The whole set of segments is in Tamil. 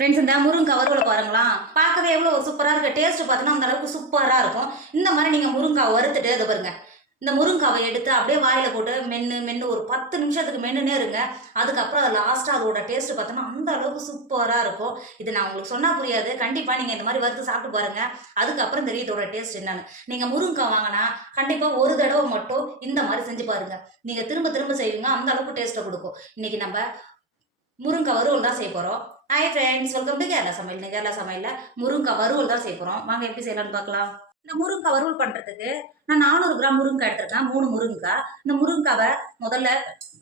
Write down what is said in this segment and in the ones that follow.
ஃப்ரெண்ட்ஸ் இந்த முருங்கை வறுவல் பாருங்களா, பார்க்கவே எவ்வளோ சூப்பராக இருக்குது. டேஸ்ட்டு பார்த்தீங்கன்னா அந்த அளவுக்கு சூப்பராக இருக்கும். இந்த மாதிரி நீங்கள் முருங்காய் வறுத்துட்டு அதை பாருங்க, இந்த முருங்காவை எடுத்து அப்படியே வாயில் போட்டு மென்று மென்று ஒரு 10 நிமிஷத்துக்கு மென்னுனே இருங்க. அதுக்கப்புறம் அது லாஸ்ட்டாக அதோட டேஸ்ட்டு பார்த்தோன்னா அந்த அளவுக்கு சூப்பராக இருக்கும். இது நான் உங்களுக்கு சொன்னால் புரியாது. கண்டிப்பாக நீங்கள் இந்த மாதிரி வறுத்து சாப்பிட்டு பாருங்கள். அதுக்கப்புறம் தெரியும் இதோட டேஸ்ட் என்னன்னு. நீங்கள் முருங்காய் வாங்கினா கண்டிப்பாக ஒரு தடவை மட்டும் இந்த மாதிரி செஞ்சு பாருங்கள். நீங்கள் திரும்ப திரும்ப செய்வீங்க. அந்த அளவுக்கு டேஸ்ட்டை கொடுக்கும். இன்றைக்கி நம்ம முருங்கை வறுவல் தான் செய்ய போகிறோம். Hi friends, welcome to Kerala சமையல். கேரளா சமையலில் முருங்கை வறுவல் தான் செய்ய போகிறோம். வாங்க எப்படி செய்யலாம்னு பார்க்கலாம். இந்த முருங்கை வறுவல் பண்ணுறதுக்கு நான் 400 கிராம் முருங்கை எடுத்துருக்கேன். 3 முருங்காய். இந்த முருங்காவை முதல்ல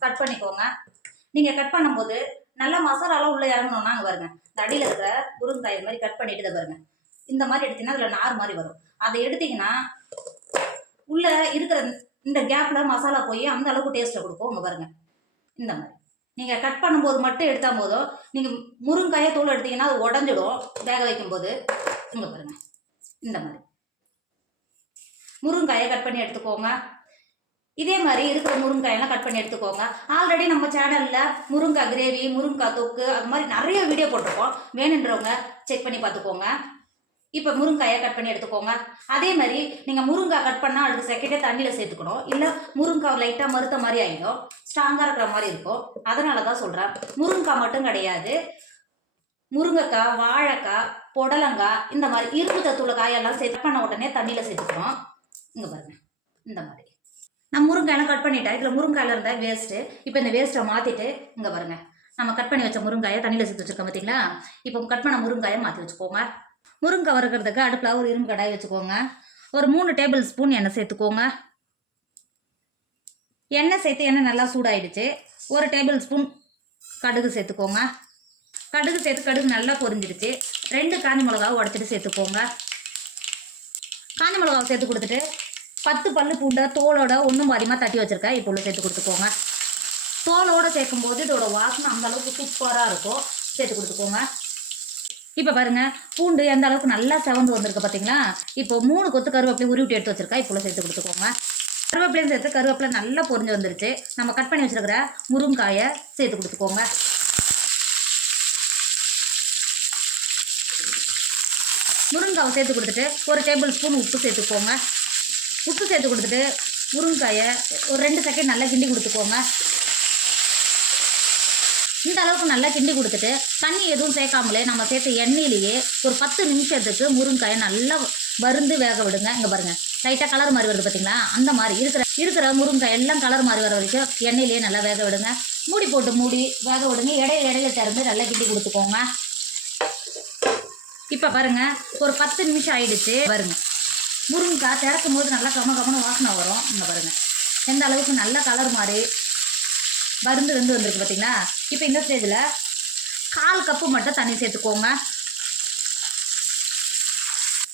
கட் பண்ணிக்கோங்க. நீங்கள் கட் பண்ணும்போது நல்லா மசாலாலாம் உள்ளே இறங்கணும்னா அங்கே பாருங்க, இந்த அடியில் இருக்கிற முருங்காய் இது மாதிரி கட் பண்ணிட்டு பாருங்க. இந்த மாதிரி எடுத்தீங்கன்னா அதில் நார் மாதிரி வரும். அதை எடுத்தீங்கன்னா உள்ளே இருக்கிற இந்த கேப்பில் மசாலா போய் அந்த அளவுக்கு டேஸ்ட்டை கொடுக்கும். உங்க பாருங்க, இந்த மாதிரி நீங்கள் கட் பண்ணும்போது மட்டும் எடுத்தால் போதும். நீங்கள் முருங்காயை தூள் எடுத்தீங்கன்னா அது உடஞ்சிடும் வேக வைக்கும்போது. இங்கே பாருங்கள், இந்த மாதிரி முருங்காயை கட் பண்ணி எடுத்துக்கோங்க. இதே மாதிரி இருக்கிற முருங்காயெல்லாம் கட் பண்ணி எடுத்துக்கோங்க. ஆல்ரெடி நம்ம சேனலில் முருங்காய் கிரேவி, முருங்காய் தொக்கு அது மாதிரி நிறைய வீடியோ போட்டிருக்கோம். வேணுன்றவங்க செக் பண்ணி பார்த்துக்கோங்க. இப்போ முருங்காயை கட் பண்ணி எடுத்துக்கோங்க. அதே மாதிரி நீங்கள் முருங்காய் கட் பண்ணால் அடுத்த செகண்டே தண்ணியில் சேர்த்துக்கணும். இல்லை முருங்காய் லைட்டாக மறுத்த மாதிரி ஆகிடும், ஸ்ட்ராங்காக இருக்கிற மாதிரி இருக்கும். அதனால தான் சொல்கிறேன். முருங்காய் மட்டும் கிடையாது, முருங்கைக்காய், வாழைக்காய், புடலங்காய், இந்த மாதிரி இரும்பு தத்துள்ள காயெல்லாம் சேர்த்து பண்ண உடனே தண்ணியில் சேர்த்துக்கணும். இங்கே பாருங்கள், இந்த மாதிரி நான் முருங்காயெல்லாம் கட் பண்ணிட்டேன். இதில் முருங்காயில் இருந்தால் வேஸ்ட்டு. இப்போ இந்த வேஸ்ட்டை மாற்றிட்டு இங்கே பாருங்கள், நம்ம கட் பண்ணி வச்ச முருங்காயை தண்ணியில் சேர்த்து வச்சுருக்கோம் பார்த்தீங்களா. இப்போ கட் பண்ண முருங்காயை மாற்றி வச்சுக்கோங்க. முருங்கை வறுக்கிறதுக்கு அடுப்பில் ஒரு இரும்பு கடாய் வச்சுக்கோங்க. ஒரு 3 டேபிள் ஸ்பூன் எண்ணெய் சேர்த்துக்கோங்க. எண்ணெய் சேர்த்து எண்ணெய் நல்லா சூடாயிடுச்சு. ஒரு டேபிள் ஸ்பூன் கடுகு சேர்த்துக்கோங்க. கடுகு சேர்த்து கடுகு நல்லா பொரிஞ்சிடுச்சு. 2 காஞ்சி மிளகாவை உடச்சிட்டு சேர்த்துக்கோங்க. காஞ்சி மிளகாவை சேர்த்து கொடுத்துட்டு 10 பல்லு பூண்டை தோலோட ஒன்றும் பாதியமாக தட்டி வச்சுருக்கேன். இப்போ உள்ள சேர்த்து கொடுத்துக்கோங்க. தோலோடு சேர்க்கும்போது இதோட வாசனை அந்த அளவுக்கு சூப்பராக இருக்கும். சேர்த்து கொடுத்துக்கோங்க. இப்போ பாருங்கள், பூண்டு எந்த அளவுக்கு நல்லா செவந்து வந்திருக்கு பார்த்தீங்களா. இப்போ 3 கொத்து கருவேப்பிலை உருவிட்டு எடுத்து வச்சுருக்கா. இப்போ சேர்த்து கொடுத்துக்கோங்க. கருவேப்பிலையும் சேர்த்து கருவேப்பிலை நல்லா பொரிஞ்சு வந்துருச்சு. நம்ம கட் பண்ணி வச்சுருக்கிற முருங்காயை சேர்த்து கொடுத்துக்கோங்க. முருங்காவை சேர்த்து கொடுத்துட்டு ஒரு டேபிள் ஸ்பூன் உப்பு சேர்த்துக்கோங்க. உப்பு சேர்த்து கொடுத்துட்டு முருங்காயை ஒரு 2 செகண்ட் நல்லா கிண்டி கொடுத்துக்கோங்க. இந்த அளவுக்கு நல்லா கிண்டி கொடுத்துட்டு தண்ணி எதுவும் சேர்க்காமலே நம்ம சேர்த்த எண்ணெயிலேயே ஒரு 10 நிமிஷத்துக்கு முருங்காயை நல்லா வறுந்து வேக விடுங்க. இங்கே பாருங்கள், லைட்டாக கலர் மாதிரி வருது பார்த்தீங்களா. அந்த மாதிரி இருக்கிற முருங்காய் எல்லாம் கலர் மாதிரி வர வரைக்கும் எண்ணெயிலேயே நல்லா வேக விடுங்க. மூடி போட்டு மூடி வேக விடுங்க. இடையில திறந்து நல்லா கிண்டி கொடுத்துக்கோங்க. இப்போ பாருங்கள், ஒரு 10 நிமிஷம் ஆயிடுச்சு. பாருங்க, முருங்காய் திறக்கும் போது நல்லா கம வாசனை வரும். இங்கே பாருங்கள், எந்த அளவுக்கு நல்ல கலர் மாதிரி வருந்து வந்திருக்கு பார்த்தீங்களா. இப்போ இந்த ஸ்டேஜில் 1/4 கப்பு மட்டும் தண்ணி சேர்த்துக்கோங்க.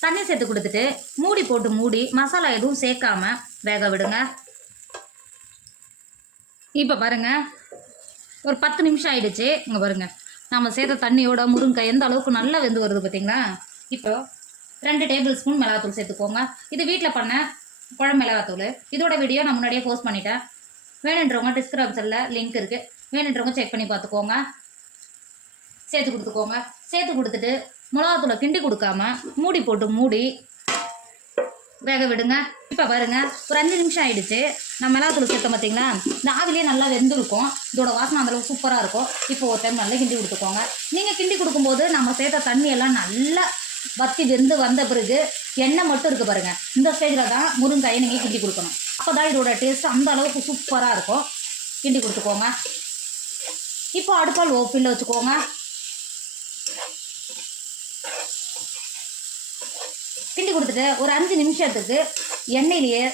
தண்ணி சேர்த்து கொடுத்துட்டு மூடி போட்டு மூடி மசாலா எதுவும் சேர்க்காம வேக விடுங்க. இப்போ பாருங்கள், ஒரு 10 நிமிஷம் ஆயிடுச்சு. இங்கே பாருங்கள், நம்ம சேர்த்த தண்ணியோட முருங்காய் எந்த அளவுக்கு நல்லா வெந்து வருது பார்த்தீங்களா. இப்போ 2 டேபிள் ஸ்பூன் மிளகாத்தூள் சேர்த்துக்கோங்க. இது வீட்டில் பண்ண குழம்பு மிளகாத்தூள். இதோட வீடியோ நான் முன்னாடியே போஸ்ட் பண்ணிட்டேன். வேணுன்றவங்க டிஸ்கிரிப்ஷனில் லிங்க் இருக்குது, வேணுன்றவங்க செக் பண்ணி பார்த்துக்கோங்க. சேர்த்து கொடுத்துக்கோங்க. சேர்த்து கொடுத்துட்டு மிளகாத்தூளை கிண்டி கொடுக்காம மூடி போட்டு மூடி வேக விடுங்க. இப்போ பாருங்கள், ஒரு 5 நிமிஷம் ஆயிடுச்சு. நான் மிளகாத்தூள் சேர்த்தோம் பார்த்தீங்களா, இந்த ஆவிலேயே நல்லா வெந்திருக்கும். இதோட வாசனை அந்தளவுக்கு சூப்பராக இருக்கும். இப்போ ஒரு டைம் நல்லா கிண்டி கொடுத்துக்கோங்க. நீங்கள் கிண்டி கொடுக்கும்போது நம்ம சேர்த்த தண்ணியெல்லாம் நல்லா வத்தி வெந்து வந்த பிறகு எண்ணெய் மட்டும் இருக்குது பாருங்கள். இந்த ஸ்டேஜில் தான் முருங்காயை நீங்கள் கிண்டி கொடுக்கணும். அப்போ தான் இதோட டேஸ்ட்டு அந்த அளவுக்கு சூப்பராக இருக்கும். கிண்டி கொடுத்துக்கோங்க. இப்போ அடுப்பால் ஓப்பில் வச்சுக்கோங்க. கிண்டி கொடுத்துட்டு ஒரு 5 நிமிஷத்துக்கு எண்ணெயிலேயே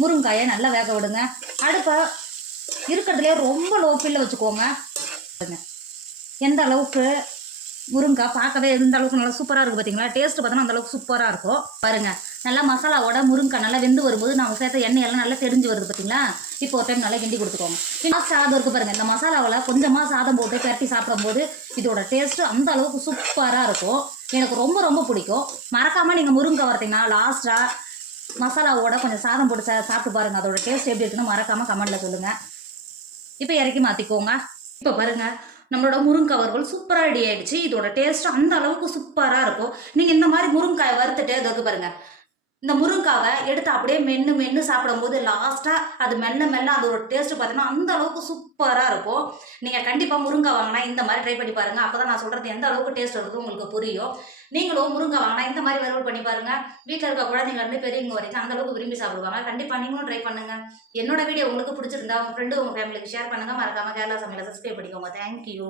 முருங்காயை நல்லா வேக விடுங்க. அடுப்பை இருக்கிறதுலே ரொம்ப லோப்பில் வச்சுக்கோங்க. எந்த அளவுக்கு முருங்காய் பார்க்கவே எந்த அளவுக்கு நல்லா சூப்பராக இருக்குது பார்த்தீங்களா. டேஸ்ட்டு பார்த்தோன்னா அந்தளவுக்கு சூப்பராக இருக்கும். பாருங்கள், நல்லா மசாலாவோட முருங்காய் நல்லா வெந்து வரும்போது நம்ம சேர்த்த எண்ணெயெல்லாம் நல்லா தெரிஞ்சு வருது பார்த்தீங்களா. இப்போ ஒரு டைம் நல்லா கிண்டி கொடுத்துக்கோங்க. சாதம் இருக்குது பாருங்கள், இந்த மசாலாவில் கொஞ்சமாக சாதம் போட்டு பரட்டி சாப்பிடும்போது இதோட டேஸ்ட்டு அந்த அளவுக்கு சூப்பராக இருக்கும். எனக்கு ரொம்ப ரொம்ப பிடிக்கும். மறக்காமல் நீங்கள் முருங்காய் வறுத்தீங்கன்னா லாஸ்ட்டாக மசாலாவோட கொஞ்சம் சாதம் போட்டு சாப்பிட்டு பாருங்கள். அதோட டேஸ்ட் எப்படி இருக்குன்னு மறக்காமல் கமெண்ட்டில் சொல்லுங்கள். இப்போ இறக்கி மாற்றிக்கோங்க. இப்போ பாருங்கள், நம்மளோட முருங்கைக்காய் வறுவல் சூப்பராக ரெடி ஆயிடுச்சு. இதோட டேஸ்ட் அந்த அளவுக்கு சூப்பராக இருக்கும். நீங்கள் இந்த மாதிரி முருங்கைக்காயை வறுத்துட்டு இது வந்து பாருங்க, இந்த முருங்காவை எடுத்து அப்படியே மென்று மென்று சாப்பிடும்போது லாஸ்ட்டாக அது மெல்ல மெல்ல அதோட டேஸ்ட்டு பார்த்தீங்கன்னா அந்த அளவுக்கு சூப்பராக இருக்கும். நீங்கள் கண்டிப்பாக முருங்காய் வாங்கினா இந்த மாதிரி ட்ரை பண்ணி பாருங்கள். அப்போ தான் நான் சொல்கிறது எந்த அளவுக்கு டேஸ்ட் இருக்குது உங்களுக்கு புரியும். நீங்களும் முருங்காய் வாங்கினா இந்த மாதிரி வறுவல் பண்ணி பாருங்கள். வீட்டில் இருக்க குழந்தைங்கள்லேருந்து பெரியவங்க வரைக்கும் அந்த அளவுக்கு விரும்பி சாப்பிடுவாங்க. கண்டிப்பாக நீங்களும் ட்ரை பண்ணுங்கள். என்னோட வீடியோ உங்களுக்கு பிடிச்சிருந்தா உங்கள் ஃப்ரெண்டு உங்கள் ஃபேமிலிக்கு ஷேர் பண்ணுங்கள். மறக்காமல் கேரளா சமையலை சப்ஸ்கிரைப் பண்ணிக்கோங்க. தேங்க்யூ.